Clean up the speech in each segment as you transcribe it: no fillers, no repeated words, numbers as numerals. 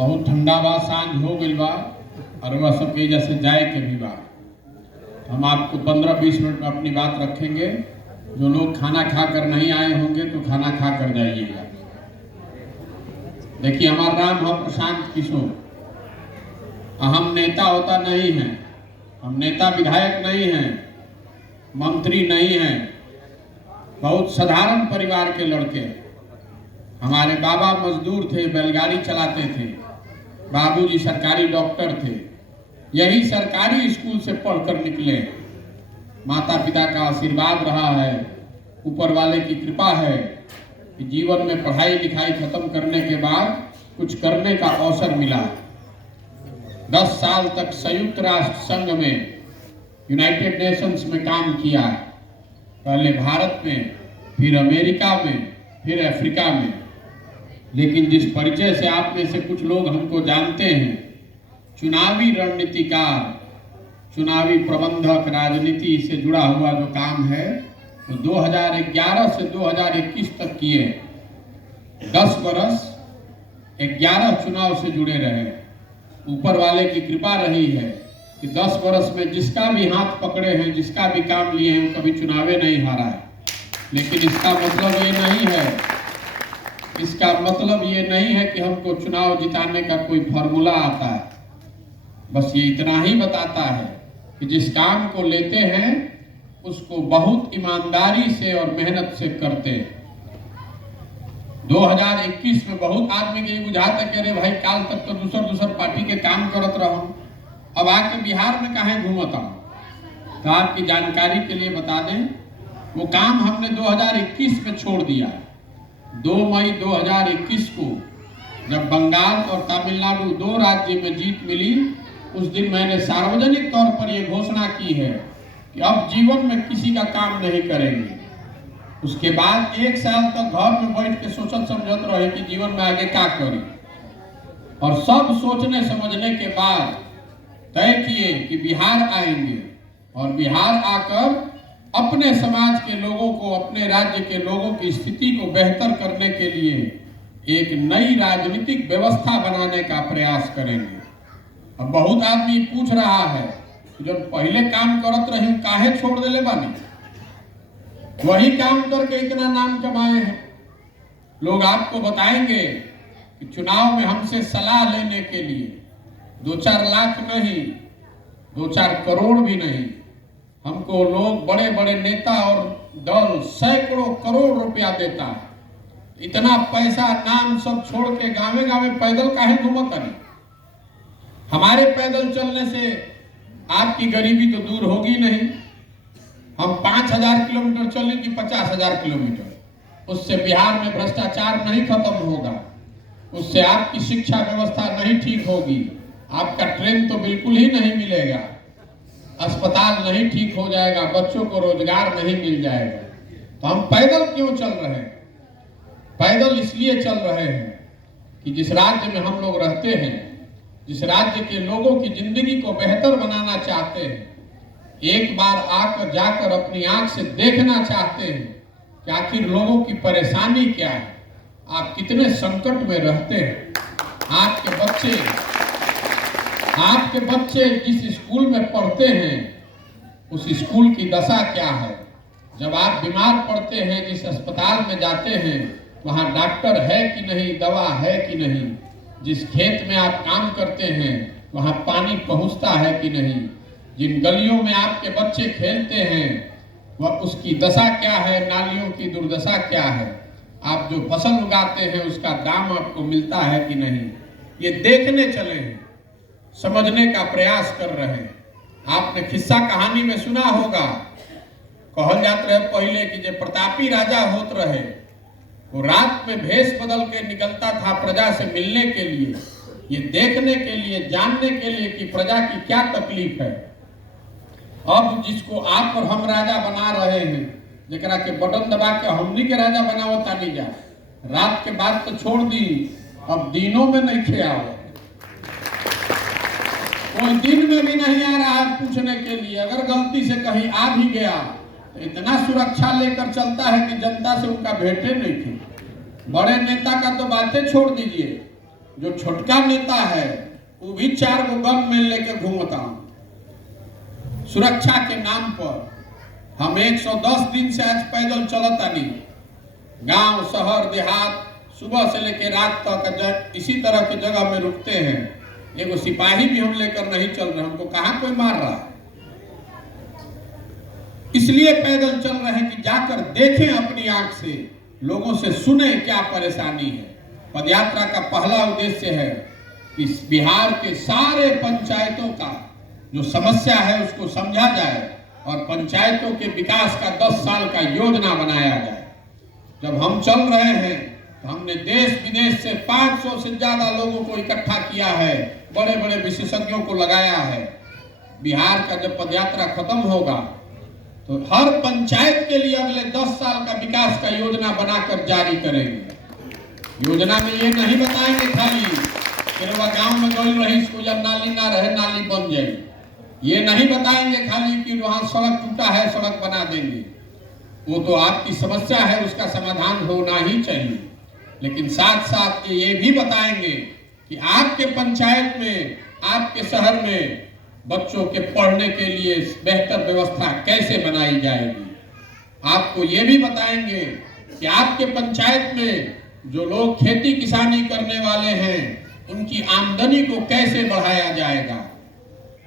बहुत ठंडा बा, सांझ हो गई बा और वह सब के जैसे जाए के भी बा। हम आपको 15-20 मिनट में अपनी बात रखेंगे। जो लोग खाना खाकर नहीं आए होंगे तो खाना खा कर जाइएगा। देखिए, हमारा नाम है प्रशांत किशोर। हम नेता होता नहीं हैं, हम नेता विधायक नहीं हैं, मंत्री नहीं हैं, बहुत साधारण परिवार के लड़के। हमारे बाबा मजदूर थे, बैलगाड़ी चलाते थे, बाबूजी सरकारी डॉक्टर थे, यही सरकारी स्कूल से पढ़कर निकले। माता पिता का आशीर्वाद रहा है, ऊपर वाले की कृपा है कि जीवन में पढ़ाई लिखाई खत्म करने के बाद कुछ करने का अवसर मिला। 10 साल तक संयुक्त राष्ट्र संघ में, यूनाइटेड नेशंस में काम किया, पहले भारत में, फिर अमेरिका में, फिर अफ्रीका में। लेकिन जिस परिचय से आप में से कुछ लोग हमको जानते हैं, चुनावी रणनीतिकार, चुनावी प्रबंधक, राजनीति से जुड़ा हुआ जो काम है, तो 2011 से 2021 तक किए। 10 बरस 11 चुनाव से जुड़े रहे। ऊपर वाले की कृपा रही है कि 10 बरस में जिसका भी हाथ पकड़े हैं, जिसका भी काम लिए हैं, कभी चुनावे नहीं हारा है। लेकिन इसका मतलब ये नहीं है, इसका मतलब ये नहीं है कि हमको चुनाव जिताने का कोई फॉर्मूला आता है। बस ये इतना ही बताता है कि जिस काम को लेते हैं उसको बहुत ईमानदारी से और मेहनत से करते हैं। 2021 में बहुत आदमी के बुझाता कि अरे भाई, काल तक तो दूसर पार्टी के काम करत रहो, अब आके बिहार में काहे घूमता हूं। तो आपकी जानकारी के लिए बता दें, वो काम हमने 2021 में छोड़ दिया। 2 मई 2021 को जब बंगाल और तमिलनाडु 2 राज्य में जीत मिली, उस दिन मैंने सार्वजनिक तौर पर यह घोषणा की है कि अब जीवन में किसी का काम नहीं करेंगे। उसके बाद 1 साल तक घर में बैठ के सोचत समझत रहे कि जीवन में आगे क्या करें, और सब सोचने समझने के बाद तय किए कि बिहार आएंगे और बिहार आकर अपने समाज के लोगों को, अपने राज्य के लोगों की स्थिति को बेहतर करने के लिए एक नई राजनीतिक व्यवस्था बनाने का प्रयास करेंगे। अब बहुत आदमी पूछ रहा है कि जब पहले काम करत रही काहे छोड़ देले बानी, वही काम करके इतना नाम कमाए हैं। लोग आपको बताएंगे कि चुनाव में हमसे सलाह लेने के लिए 2-4 लाख नहीं, 2-4 करोड़ भी नहीं, हमको लोग, बड़े बड़े नेता और दल सैकड़ों करोड़ रुपया देता है। इतना पैसा, नाम सब छोड़ के गांवे गांवे पैदल काहे घूमत नहीं? हमारे पैदल चलने से आपकी गरीबी तो दूर होगी नहीं। हम 5000 किलोमीटर चले कि 50,000 किलोमीटर, उससे बिहार में भ्रष्टाचार नहीं खत्म होगा, उससे आपकी शिक्षा व्यवस्था नहीं ठीक होगी, आपका ट्रेन तो बिल्कुल ही नहीं मिलेगा, अस्पताल नहीं ठीक हो जाएगा, बच्चों को रोजगार नहीं मिल जाएगा। तो हम पैदल क्यों चल रहे हैं? पैदल इसलिए चल रहे हैं कि जिस राज्य में हम लोग रहते हैं, जिस राज्य के लोगों की जिंदगी को बेहतर बनाना चाहते हैं, एक बार आकर जाकर अपनी आंख से देखना चाहते हैं कि आखिर लोगों की परेशानी क्या है, आप कितने संकट में रहते हैं। आपके बच्चे जिस स्कूल में पढ़ते हैं, उस स्कूल की दशा क्या है। जब आप बीमार पड़ते हैं, जिस अस्पताल में जाते हैं, वहाँ डॉक्टर है कि नहीं, दवा है कि नहीं। जिस खेत में आप काम करते हैं, वहाँ पानी पहुँचता है कि नहीं। जिन गलियों में आपके बच्चे खेलते हैं, वह उसकी दशा क्या है, नालियों की दुर्दशा क्या है। आप जो फसल उगाते हैं, उसका दाम आपको मिलता है कि नहीं। ये देखने चले हैं, समझने का प्रयास कर रहे हैं। आपने किस्सा कहानी में सुना होगा, कहल जात रहे पहले कि जो प्रतापी राजा होत रहे, वो रात में भेष बदल के निकलता था प्रजा से मिलने के लिए, ये देखने के लिए, जानने के लिए कि प्रजा की क्या तकलीफ है। अब जिसको आप और हम राजा बना रहे हैं, जरा के बटन दबा के हमनी के राजा बनावता नहीं जा, रात के बाद तो छोड़ दी, अब दिनों में नहीं खे आओ, कोई दिन में भी नहीं आ रहा है पूछने के लिए। अगर गलती से कहीं आ भी गया तो इतना सुरक्षा लेकर चलता है कि जनता से उनका भेंटे नहीं थी। बड़े नेता का तो बातें छोड़ दीजिए, जो छोटका नेता है वो भी 4 गो गन में लेके घूमता हूं सुरक्षा के नाम पर। हम 110 दिन से आज पैदल चलता नहीं, गांव शहर देहात सुबह से लेकर रात तक इसी तरह की जगह में रुकते हैं। एगो सिपाही भी हम लेकर नहीं चल रहे, हमको कहां कोई मार रहा है। इसलिए पैदल चल रहे हैं कि जाकर देखें अपनी आंख से, लोगों से सुने क्या परेशानी है। पदयात्रा का पहला उद्देश्य है कि बिहार के सारे पंचायतों का जो समस्या है उसको समझा जाए और पंचायतों के विकास का 10 साल का योजना बनाया जाए। जब हम चल रहे हैं तो हमने देश विदेश से 500 से ज्यादा लोगों को इकट्ठा किया है, बड़े बड़े विशेषज्ञों को लगाया है। बिहार का जब पदयात्रा खत्म होगा तो हर पंचायत के लिए अगले 10 साल का विकास का योजना बनाकर जारी करेंगे। योजना में ये नहीं बताएंगे खाली कि वह गांव में गई रही इसको जब नाली ना रहे नाली बन जाए, ये नहीं बताएंगे खाली कि वहां सड़क टूटा है सड़क बना देंगे। वो तो आपकी समस्या है, उसका समाधान होना ही चाहिए। लेकिन साथ साथ ये भी बताएंगे कि आपके पंचायत में आपके शहर में बच्चों के पढ़ने के लिए बेहतर व्यवस्था कैसे बनाई जाएगी। आपको ये भी बताएंगे कि आपके पंचायत में जो लोग खेती किसानी करने वाले हैं उनकी आमदनी को कैसे बढ़ाया जाएगा।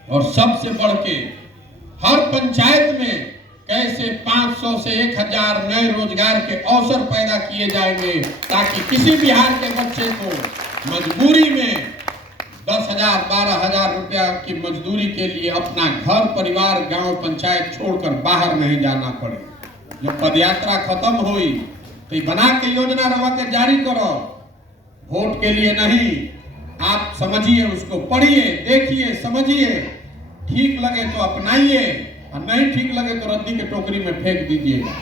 और सबसे बढ़ के हर पंचायत में कैसे 500 से 1000 नए रोजगार के अवसर पैदा किए जाएंगे, ताकि किसी बिहार के बच्चे को मजबूरी में 10,000 12,000 रुपया की मजदूरी के लिए अपना घर परिवार गांव पंचायत छोड़कर बाहर नहीं जाना पड़े। जब पदयात्रा खत्म हुई तो बना के योजना रवा के जारी करो, वोट के लिए नहीं। आप समझिए, उसको पढ़िए, देखिए, समझिए, ठीक लगे तो अपनाइए और नहीं ठीक लगे तो रद्दी के टोकरी में फेंक दीजिएगा।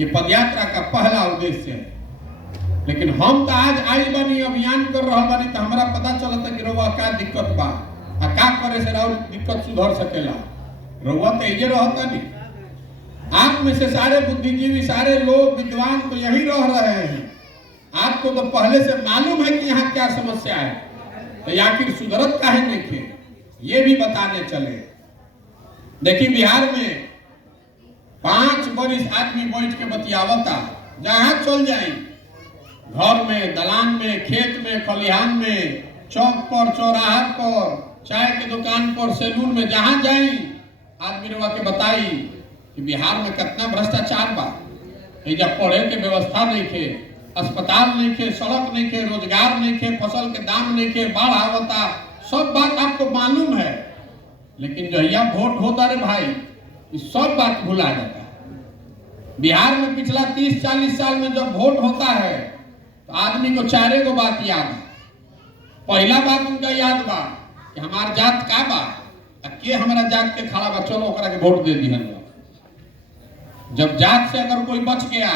ये पदयात्रा का पहला उद्देश्य है। लेकिन हम तो आज आई बनी अभियान कर रहा बानी तो हमारा पता चलता कि रउआ क्या दिक्कत बा आ का करे से राउर दिक्कत सुधर सकेला। रउआ तो इजे रहता नहीं। आप में से सारे बुद्धिजीवी सारे लोग विद्वान तो यही रह रहे हैं। आपको तो पहले से मालूम है कि यहाँ क्या समस्या है, तो आखिर सुधरत काहे नहीं थे, ये भी बताने चले। देखिए बिहार में 5 बरिस आदमी बैठ के बतियावता, जहां चल जाए, घर में, दलान में, खेत में, खलिहान में, चौक पर, चौराहा पर, चाय के दुकान पर, सैलून में, जहां जाए आदमी रवा के बताई कि बिहार में कितना भ्रष्टाचार बा। जब पढ़े के व्यवस्था नहीं थे, अस्पताल नहीं थे, सड़क नहीं थे, रोजगार नहीं थे, फसल के दाम नहीं थे, बाढ़ आवता, सब बात आपको मालूम है। लेकिन जो यहाँ वोट होता रे भाई, इस सब बात भुला जाता है। बिहार में पिछला 30-40 साल में जब वोट होता है तो आदमी को 4 गो बात याद है। पहला बात उनका याद बा कि हमार जात का बा, के हमारा जात के खड़ा बा, चलो ओकरा के वोट दे दिहन। जब जात से अगर कोई बच गया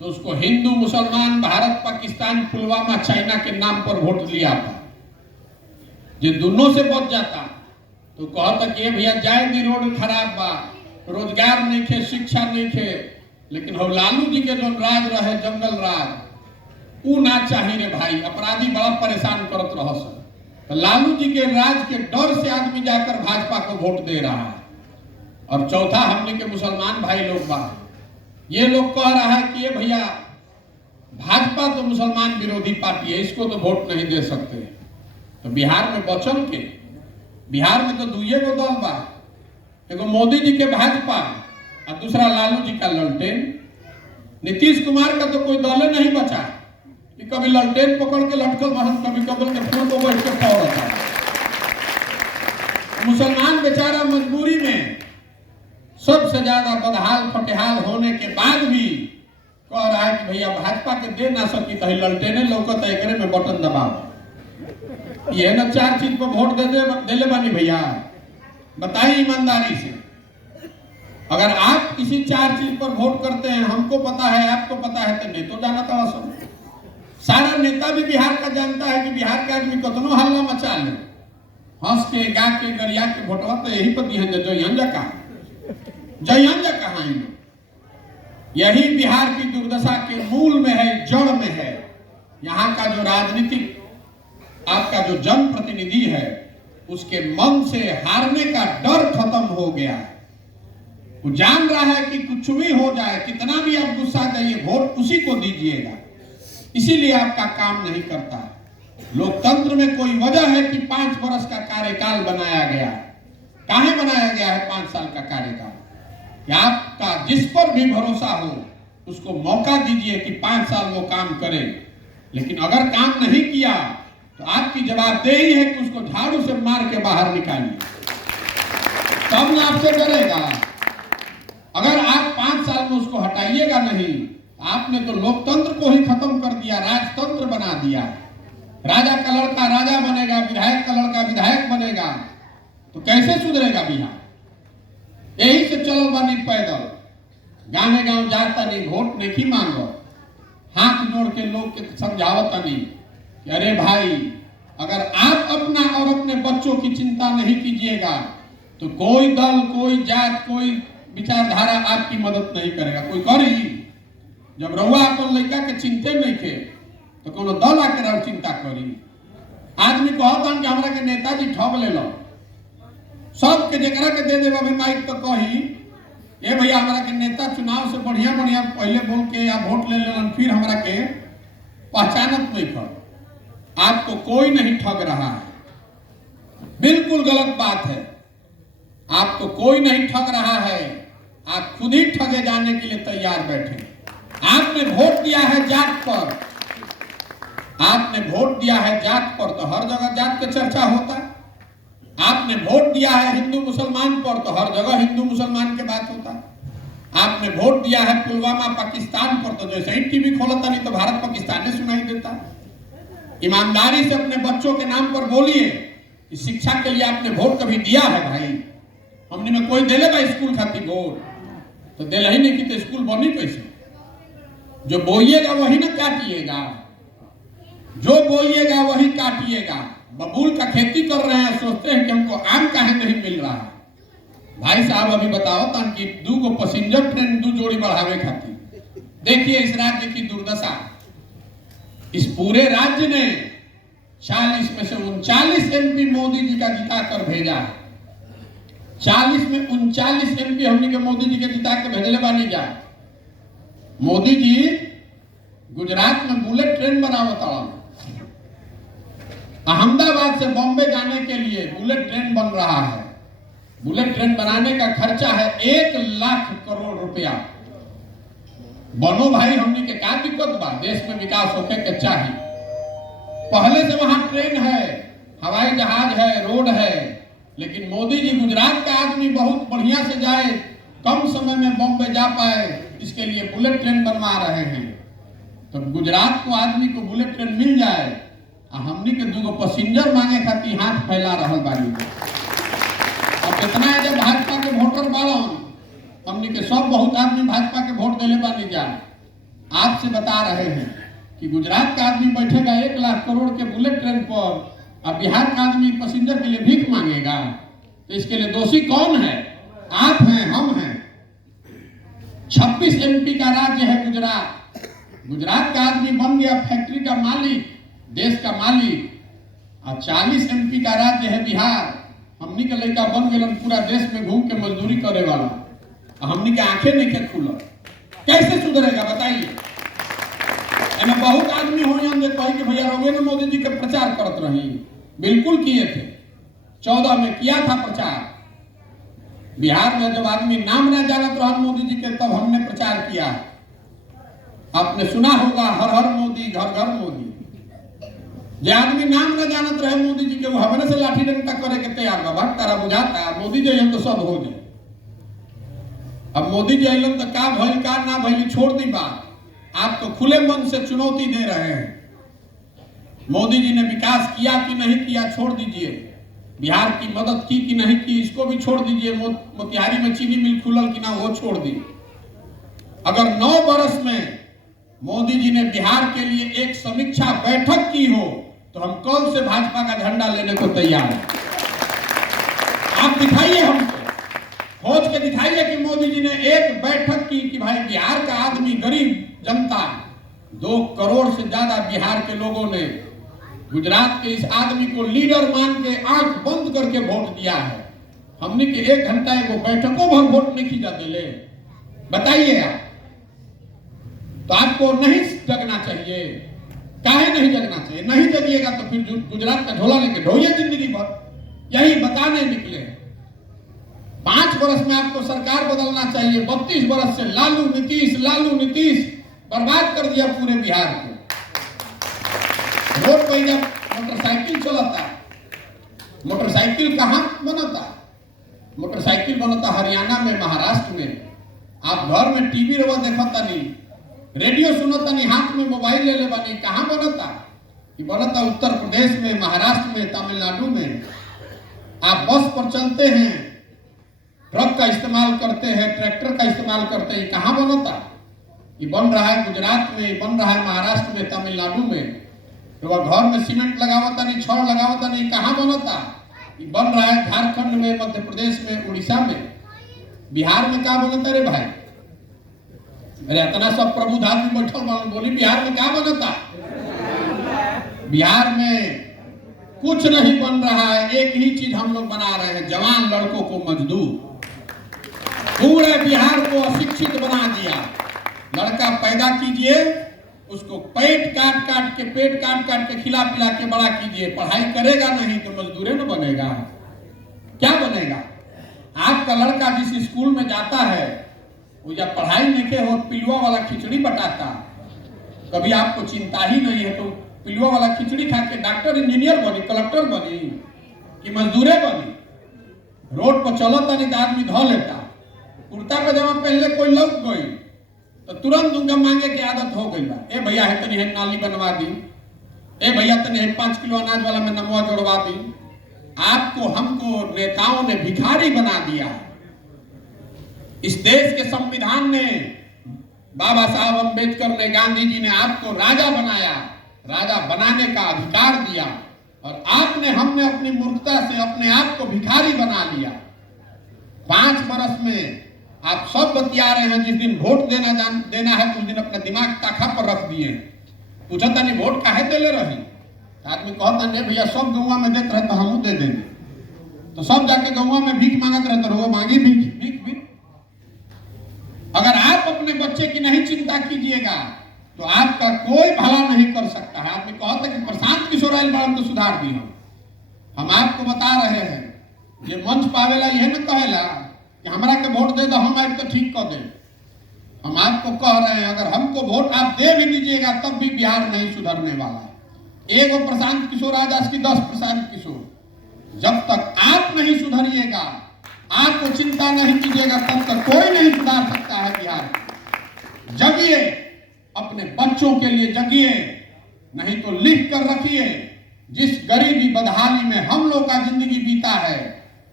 तो उसको हिंदू मुसलमान भारत पाकिस्तान पुलवामा चाइना के नाम पर वोट लिया था। जो दोनों से बच जाता तो कहता कि भैया जाए दी रोड खराब बा, रोजगार नहीं थे, शिक्षा नहीं थे। लेकिन हम लालू जी के जो राज रहे जंगल राज, ऊ ना चाहिए रे भाई, अपराधी बड़ा परेशान करत रह। तो लालू जी के राज के डर से आदमी जाकर भाजपा को वोट दे रहा है। और चौथा हमने के मुसलमान भाई लोग बा, ये लोग कह रहा है कि ये भैया भाजपा तो मुसलमान विरोधी पार्टी है, इसको तो वोट नहीं दे सकते। तो बिहार में बचल के, बिहार में तो 2 गो दल बा, एगो मोदी जी के भाजपा और दूसरा लालू जी का ललटेन। नीतीश कुमार का तो कोई दल नहीं बचा कि कभी ललटेन पकड़ के लटकल महन, कभी कबल के फूल को बैठ के पौड़ता। मुसलमान बेचारा मजबूरी में सबसे ज्यादा बदहाल फटेहाल होने के बाद भी कह रहा है कि भैया भाजपा के दे ना सकी तो ललटेने लौकत एकरे में बटन दबाओ। ये ना 4 चीज पर वोट दे ले बानी भैया, बताइए ईमानदारी से। अगर आप किसी 4 चीज पर वोट करते हैं, हमको पता है, आपको पता है, तो नहीं तो जाना था सब। सारा नेता भी बिहार का जानता है कि बिहार के आदमी कतनो हल्ला मचा ले, हंस के गा के गरिया के वोटवा तो यही पर दिहन जो यंजा का जयंजा कहाँ। यही बिहार की दुर्दशा के मूल में है, जड़ में है। यहाँ का जो राजनीतिक आपका जो जनप्रतिनिधि है उसके मन से हारने का डर खत्म हो गया है। वो जान रहा है कि कुछ भी हो जाए, कितना भी आप गुस्सा जाइए, वोट उसी को दीजिएगा। इसीलिए आपका काम नहीं करता है। लोकतंत्र में कोई वजह है कि 5 वर्ष का कार्यकाल बनाया गया है। काहे बनाया गया है 5 साल का कार्यकाल? कि आपका जिस पर भी भरोसा हो उसको मौका दीजिए कि 5 साल वो काम करे। लेकिन अगर काम नहीं किया तो आपकी जवाबदेही है कि उसको झाड़ू से मार के बाहर निकालिए, तब ना आपसे डरेगा। अगर आप 5 साल में उसको हटाइएगा नहीं, आपने तो लोकतंत्र को ही खत्म कर दिया, राजतंत्र बना दिया। राजा का लड़का राजा बनेगा, विधायक का लड़का विधायक बनेगा, तो कैसे सुधरेगा बिहार? यही से चल बानी पैदल, गाँव गाँव जाता नहीं, वोट नहीं मांगो, हाथ जोड़ के लोग के समझावता नहीं कि अरे भाई, अगर आप अपना और अपने बच्चों की चिंता नहीं कीजिएगा तो कोई दल, कोई जात, कोई विचारधारा आपकी मदद नहीं करेगा। कोई करी? जब रउआ अपन लड़का के चिंते नहीं थे तो कोनो दल आके रहो चिंता करी। आदमी कहता कि हमरा के नेताजी ठग ले लो, सबके जकरा के दे देबा माइक तो कही ए भैया हमरा के नेता चुनाव से बढ़िया बढ़िया पहले बोल के या वोट ले लेलन, फिर हमरा के पहचानत नहीं कर। आपको कोई नहीं ठग रहा है, बिल्कुल गलत बात है। आपको कोई नहीं ठग रहा है, आप खुद ही ठगे जाने के लिए तैयार बैठे। आपने वोट दिया है जात पर, आपने वोट दिया है जात पर तो हर जगह जात की चर्चा होता है। आपने वोट दिया है हिंदू मुसलमान पर तो हर जगह हिंदू मुसलमान के बात होता है। आपने वोट दिया है पुलवामा पाकिस्तान पर तो जैसे ही टीवी खोलता नहीं तो भारत पाकिस्तान ने सुनाई देता। ईमानदारी से अपने बच्चों के नाम पर बोलिए कि शिक्षा के लिए आपने वोट कभी दिया है? भाई हमने में कोई दे लेगा स्कूल खातिर वोट? तो दे ही नहीं कि तो स्कूल बनी कैसे? जो बोइएगा वही ना काटिएगा, जो बोइएगा वही काटिएगा। बबूल का खेती कर रहे हैं, सोचते हैं कि हमको आम काहे नहीं मिल रहा है। भाई साहब अभी बताओ ताकि 2 पैसेंजर ट्रेन 2 जोड़ी बढ़ावे खातिर। देखिए इस राज्य की दुर्दशा। इस पूरे राज्य ने 40 में से 39 एमपी मोदी जी का जिता कर भेजा है। 40 में 39 एमपी हमने के मोदी जी के जिता के भेजले बानी जा। मोदी जी गुजरात में बुलेट ट्रेन बनावता, अहमदाबाद से बॉम्बे जाने के लिए बुलेट ट्रेन बन रहा है। बुलेट ट्रेन बनाने का खर्चा है 1 लाख करोड़ रुपया। बनो भाई, हमने के क्या दिक्कत बा? देश में विकास होके के चाहिए। पहले से वहां ट्रेन है, हवाई जहाज है, रोड है, लेकिन मोदी जी गुजरात का आदमी बहुत बढ़िया से जाए, कम समय में बॉम्बे जा पाए, इसके लिए बुलेट ट्रेन बनवा रहे हैं। तो गुजरात को आदमी को बुलेट ट्रेन मिल जाए, हमनी के 2 पैसेंजर मांगे खातिर हाथ फैला रहल बानी। अब कितना है जब भाजपा के वोटर बाड़न, हमनी के सब बहुत आदमी भाजपा के वोट देले बानी जा। आपसे बता रहे हैं कि गुजरात का आदमी बैठेगा 1 लाख करोड़ के बुलेट ट्रेन पर, अब बिहार का आदमी पैसेंजर के लिए भीख मांगेगा, तो इसके लिए दोषी कौन है? आप हैं, हम हैं। 26 एमपी का राज्य है गुजरात। गुजरात का आदमी बन गया फैक्ट्री का मालिक, देश का मालिक। और 40 एमपी का राज्य है बिहार। हमनी के लड़का बन गए पूरा देश में घूम के मजदूरी करे वाला, हमनी के आंखें नहीं के खुल। कैसे सुधरेगा बताइए? एमे बहुत आदमी हो कहे कि भैया रोगे ना मोदी जी के प्रचार करत रही। बिल्कुल किए थे, 14 में किया था प्रचार। बिहार में जब आदमी नाम ना जानत रहा मोदी जी के, तब हमने प्रचार किया। आपने सुना होगा हर हर मोदी, घर घर मोदी। जो आदमी नाम न जानत रहे मोदी जी के, वो हमने से लाठी डंडा करे के तैयार बा। तारा बुझाता मोदी जी तो सब हो जाए। अब मोदी जी अलन तो का भइल का ना भइल छोड़ दी बात। आप तो खुले मन से चुनौती दे रहे हैं। मोदी जी ने विकास किया कि नहीं किया छोड़ दीजिए, बिहार की मदद की कि नहीं की इसको भी छोड़ दीजिए, मोतिहारी में चीनी मिल खुलल कि ना वो छोड़ दी। अगर 9 वर्ष में मोदी जी ने बिहार के लिए एक समीक्षा बैठक की हो तो हम कल से भाजपा का झंडा लेने को तैयार हैं। आप दिखाइए, हमको खोज के दिखाइए कि मोदी जी ने एक बैठक की कि भाई बिहार का आदमी, गरीब जनता, 2 करोड़ से ज्यादा बिहार के लोगों ने गुजरात के इस आदमी को लीडर मान के आंख बंद करके वोट दिया है। हमने के 1 घंटा एगो बैठकों भर वोट नहीं खींचा दिले। बताइए आप, तो आपको नहीं जगना चाहिए। काहे नहीं जगना चाहिए? नहीं जगिएगा तो फिर गुजरात का झोला लेके ढोइए जिंदगी भर। यही बताने निकले। 5 वर्ष में आपको सरकार बदलना चाहिए। 32 वर्ष से लालू नीतीश बर्बाद कर दिया पूरे बिहार को। रोड पर जब मोटरसाइकिल चलता, मोटरसाइकिल कहां बनता? मोटरसाइकिल बनता हरियाणा में, महाराष्ट्र में। आप घर में टीवी रवा देखता नहीं, रेडियो सुनता नहीं, हाथ में मोबाइल ले बानी। कहां बनता? कि बनता उत्तर प्रदेश में, महाराष्ट्र में, तमिलनाडु में। आप बस पर चलते हैं, ट्रक का इस्तेमाल करते हैं, ट्रैक्टर का इस्तेमाल करते हैं। कहां बनता? ये बन रहा है गुजरात में, बन रहा है महाराष्ट्र में, तमिलनाडु में। तो वह घर में सीमेंट लगावता नहीं, छड़ लगावता नहीं। कहां बनता? ये बन रहा है झारखंड में, मध्य प्रदेश में, उड़ीसा में। बिहार में क्या बनता रे भाई? अरे इतना सब प्रबुद्ध आदमी बैठल बन, बोली बिहार में क्या बनता? बिहार में कुछ नहीं बन रहा है। एक ही चीज हम लोग बना रहे हैं, जवान लड़कों को मजदूर। पूरे बिहार को अशिक्षित बना दिया। लड़का पैदा कीजिए, उसको पेट काट काट के खिला पिला के बड़ा कीजिए। पढ़ाई करेगा नहीं तो मजदूरे न बनेगा। क्या बनेगा? आपका लड़का जिस स्कूल में जाता है वो जब पढ़ाई नहीं हो, पिलुआ वाला खिचड़ी बटाता। कभी आपको चिंता ही नहीं है तो पिलुआ वाला खिचड़ी खा के डॉक्टर इंजीनियर बनी, कलेक्टर बनी कि मजदूरे बनी। रोड पर चलता नहीं तो आदमी धो लेता। कुर्ता पजामा पहले कोई लग गई तो तुरंत उनका मांगे की आदत हो गई बा। ए भैया है तनी है नाली बनवा दी, ए भैया तनी है 5 किलो अनाज वाला में नमवा जोड़वा दी। आपको हमको नेताओं ने भिखारी बना दिया। इस देश के संविधान ने, बाबा साहब अम्बेडकर ने, गांधी जी ने आपको राजा बनाया, राजा बनाने का अधिकार दिया। और आपने, हमने अपनी मूर्खता से अपने आप को भिखारी बना लिया। 5 वर्ष में आप सब बतिया रहे हैं। जिस दिन वोट देना है उस दिन अपना दिमाग ताखा पर रख दिए। पूछा था नहीं वोट काहे देले रही? आदमी कहता नहीं भैया सब गौवा में देते रहे तो हम दे देंगे। तो सब जाके गौवा में भीख मांगत रहते रहो, मांगी भीख। अगर आप अपने बच्चे की नहीं चिंता कीजिएगा तो आपका कोई भला नहीं कर सकता है। आदमी कहता कि प्रशांत किशोर आयल बाड़न तो सुधार दी। हम आपको बता रहे हैं, ये मंच पावेला यह न कहेला कि हमरा के वोट दे दो हम आए तो ठीक कर दे। हम आपको कह रहे हैं अगर हमको वोट आप दे भी लीजिएगा तब भी बिहार नहीं सुधरने वाला है। एक प्रशांत किशोर आजाद की 10 प्रशांत किशोर। जब तक आप नहीं सुधरिएगा, आपको चिंता नहीं कीजिएगा, तब तक कोई नहीं सुधार सकता है बिहार। जगिए, अपने बच्चों के लिए जगिए, नहीं तो लिख कर रखिए जिस गरीबी बदहाली में हम लोग का जिंदगी बीता है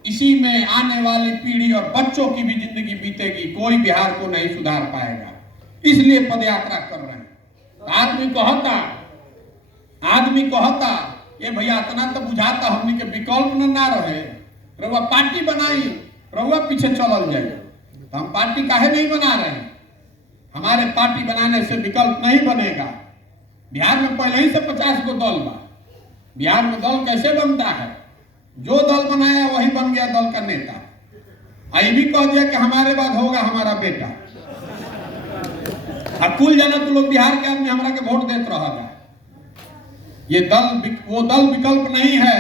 इसी में आने वाली पीढ़ी और बच्चों की भी जिंदगी बीतेगी। कोई बिहार को नहीं सुधार पाएगा। इसलिए पदयात्रा कर रहे हैं। आदमी कहता ये भैया इतना तो बुझाता हमनी के विकल्प ना रहे, रउआ पार्टी बनाई, रउआ पीछे चलल जाए। तो हम पार्टी काहे नहीं बना रहे हैं? हमारे पार्टी बनाने से विकल्प नहीं बनेगा। बिहार में पहले ही से 50 गो दल बा। बिहार में दल कैसे बनता है? जो दल बनाया वही बन गया दल का नेता। आई भी कह दिया कि हमारे बाद होगा हमारा बेटा। और कुल जाना तो लोग बिहार के आदमी हमारा के वोट देते रह जाए। ये दल वो दल विकल्प नहीं है।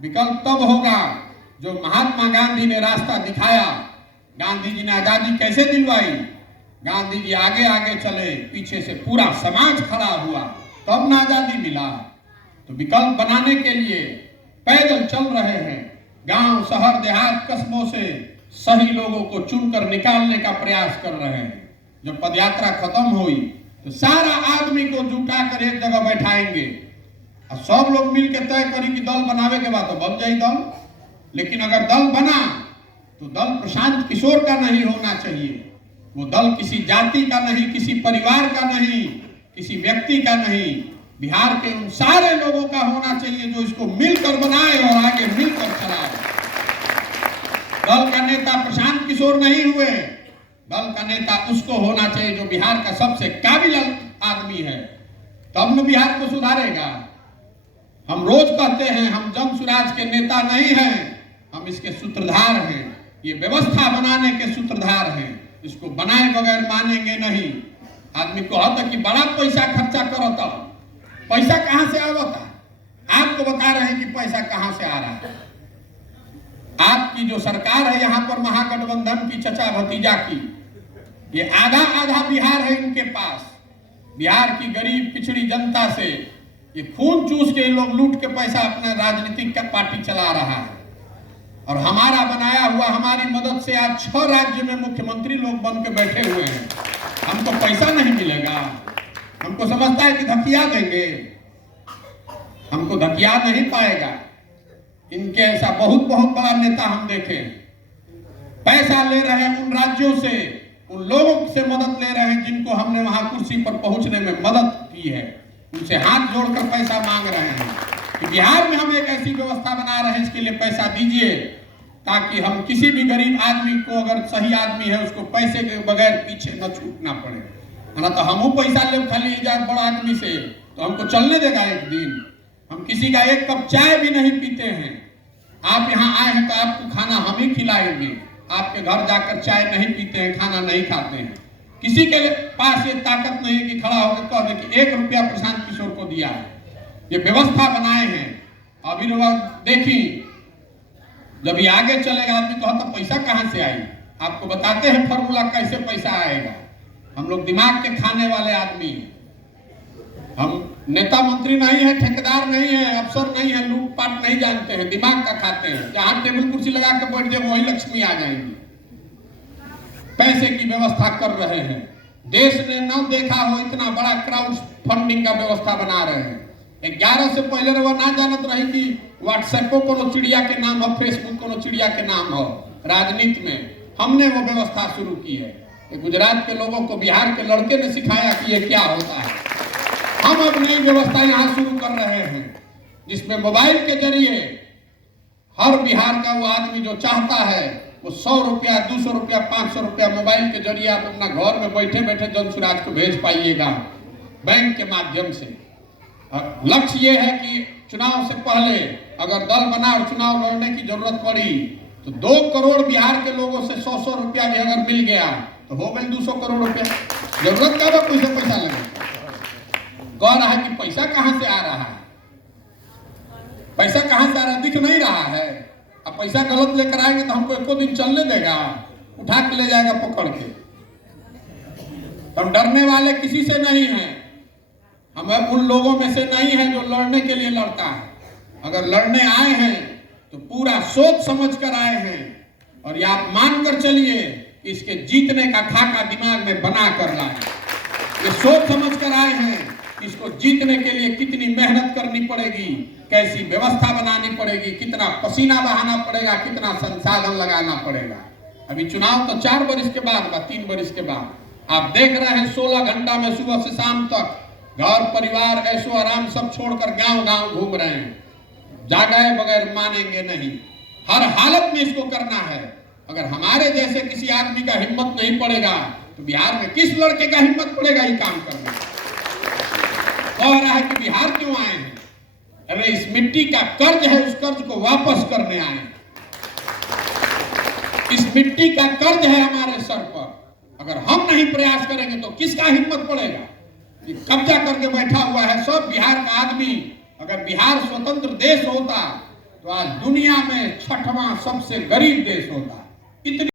विकल्प तब होगा जो महात्मा गांधी ने रास्ता दिखाया। गांधी जी ने आजादी कैसे दिलवाई? गांधी जी आगे आगे चले, पीछे से पूरा समाज खड़ा हुआ, तब ना आजादी मिला। तो विकल्प बनाने के लिए पैदल चल रहे हैं। गांव, शहर, देहात, कस्बों से सही लोगों को चुनकर निकालने का प्रयास कर रहे हैं। जब पदयात्रा खत्म हुई तो सारा आदमी को जुटा कर एक जगह बैठाएंगे और सब लोग मिलकर तय करें कि दल बनावे के बाद तो बन जाए दल। लेकिन अगर दल बना तो दल प्रशांत किशोर का नहीं होना चाहिए। वो दल किसी जाति का नहीं, किसी परिवार का नहीं, किसी व्यक्ति का नहीं, बिहार के उन सारे लोगों का होना चाहिए जो इसको मिलकर बनाए और आगे मिलकर चलाए। दल का नेता प्रशांत किशोर नहीं हुए। दल का नेता उसको होना चाहिए जो बिहार का सबसे काबिल आदमी है, तब न बिहार को सुधारेगा। हम रोज कहते हैं हम जन सुराज के नेता नहीं हैं, हम इसके सूत्रधार हैं, ये व्यवस्था बनाने के सूत्रधार हैं, इसको बनाए बगैर मानेंगे नहीं। आदमी कहता कि बड़ा पैसा खर्चा करता, पैसा कहां से आवता? आपको बता रहे हैं कि पैसा कहां से आ रहा है। आपकी जो सरकार है यहाँ पर महागठबंधन की चचा भतीजा की, ये आधा आधा बिहार है इनके पास। बिहार की गरीब पिछड़ी जनता से ये खून चूस के लोग लूट के पैसा अपना राजनीतिक का पार्टी चला रहा है। और हमारा बनाया हुआ, हमारी मदद से आज 6 राज्य में मुख्यमंत्री लोग बन के बैठे हुए हैं। हमको पैसा नहीं मिलेगा? हमको समझता है कि धकिया देंगे? हमको धकिया नहीं पाएगा। इनके ऐसा बहुत बहुत बड़ा नेता हम देखे, पैसा ले रहे हैं उन राज्यों से, उन लोगों से मदद ले रहे हैं जिनको हमने वहां कुर्सी पर पहुंचने में मदद की है, उनसे हाथ जोड़कर पैसा मांग रहे हैं कि बिहार में हम एक ऐसी व्यवस्था बना रहे हैं, इसके लिए पैसा दीजिए, ताकि हम किसी भी गरीब आदमी को, अगर सही आदमी है, उसको पैसे के बगैर पीछे न छूटना पड़े। ना तो हम पैसा ले खाली बड़ा आदमी से, तो हमको चलने देगा एक दिन? हम किसी का एक कप चाय भी नहीं पीते हैं। आप यहाँ आए हैं तो आपको खाना हम ही खिलाएंगे। आपके घर जाकर चाय नहीं पीते हैं, खाना नहीं खाते हैं। किसी के पास ये ताकत नहीं है कि खड़ा होकर कह दे कि 1 रुपया प्रशांत किशोर को दिया है। ये व्यवस्था बनाए हैं। अभी देखी, जब ये आगे चलेगा आदमी कहता पैसा कहां से आई। आपको बताते हैं फॉर्मूला कैसे पैसा आएगा। हम लोग दिमाग के खाने वाले आदमी हैं। हम नेता मंत्री नहीं है, ठेकेदार नहीं है, अफसर नहीं है, लूटपाट नहीं जानते हैं, दिमाग का खाते हैं। जहां टेबल कुर्सी लगा के बैठ जाए वही लक्ष्मी आ जाएंगी। पैसे की व्यवस्था कर रहे हैं। देश ने न देखा हो इतना बड़ा क्राउड फंडिंग का व्यवस्था बना रहे हैं। 11 से पहले वो ना जानत रही कि व्हाट्सएप को चिड़िया के नाम हो, फेसबुक को चिड़िया के नाम हो। राजनीति में हमने वो व्यवस्था शुरू की है। गुजरात के लोगों को बिहार के लड़के ने सिखाया कि ये क्या होता है। हम अब नई व्यवस्था यहाँ शुरू कर रहे हैं, जिसमें मोबाइल के जरिए हर बिहार का वो आदमी जो चाहता है वो 100 रुपया, 200 रुपया, 500 रुपया मोबाइल के जरिए आप अपना घर में बैठे बैठे जन सुराज को भेज पाइएगा बैंक के माध्यम से। लक्ष्य ये है कि चुनाव से पहले अगर दल बना और चुनाव लड़ने की जरूरत पड़ी तो 2 करोड़ बिहार के लोगों से 100 रुपया भी अगर मिल गया तो हो गए 200 करोड़ रुपया। जरूरत क्या है, पैसा लगे। कह रहा है कि पैसा कहां से आ रहा है, पैसा कहां से आ रहा है, दिख नहीं रहा है। अब पैसा गलत लेकर आएंगे तो हमको एको दिन चलने देगा, उठा के ले जाएगा पकड़ के। तो हम डरने वाले किसी से नहीं हैं। हम उन लोगों में से नहीं हैं जो लड़ने के लिए लड़ता है। अगर लड़ने आए हैं तो पूरा सोच समझ कर आए हैं। और ये आप मान कर चलिए कि इसके जीतने का खाका दिमाग में बना कर लाए। ये सोच समझ कर आए हैं इसको जीतने के लिए कितनी मेहनत करनी पड़ेगी, कैसी व्यवस्था बनानी पड़ेगी, कितना पसीना बहाना पड़ेगा, कितना संसाधन लगाना पड़ेगा। अभी चुनाव तो 4 वर्ष के बाद बा, 3 वर्ष के बाद। आप देख रहे हैं 16 घंटा में सुबह से शाम तक घर परिवार ऐशो आराम सब छोड़कर गांव गांव घूम रहे हैं। जागाए बगैर मानेंगे नहीं। हर हालत में इसको करना है। अगर हमारे जैसे किसी आदमी का हिम्मत नहीं पड़ेगा तो बिहार में किस लड़के का हिम्मत पड़ेगा ये काम करने। कह रहा है कि बिहार क्यों आए हैं? अरे इस मिट्टी का कर्ज है, उस कर्ज को वापस करने आए हैं। इस मिट्टी का कर्ज है हमारे सर पर। अगर हम नहीं प्रयास करेंगे तो किसका हिम्मत पड़ेगा? ये कब्जा करके बैठा हुआ है सब बिहार का आदमी। अगर बिहार स्वतंत्र देश होता तो आज दुनिया में 6वां सबसे गरीब देश होता। इतनी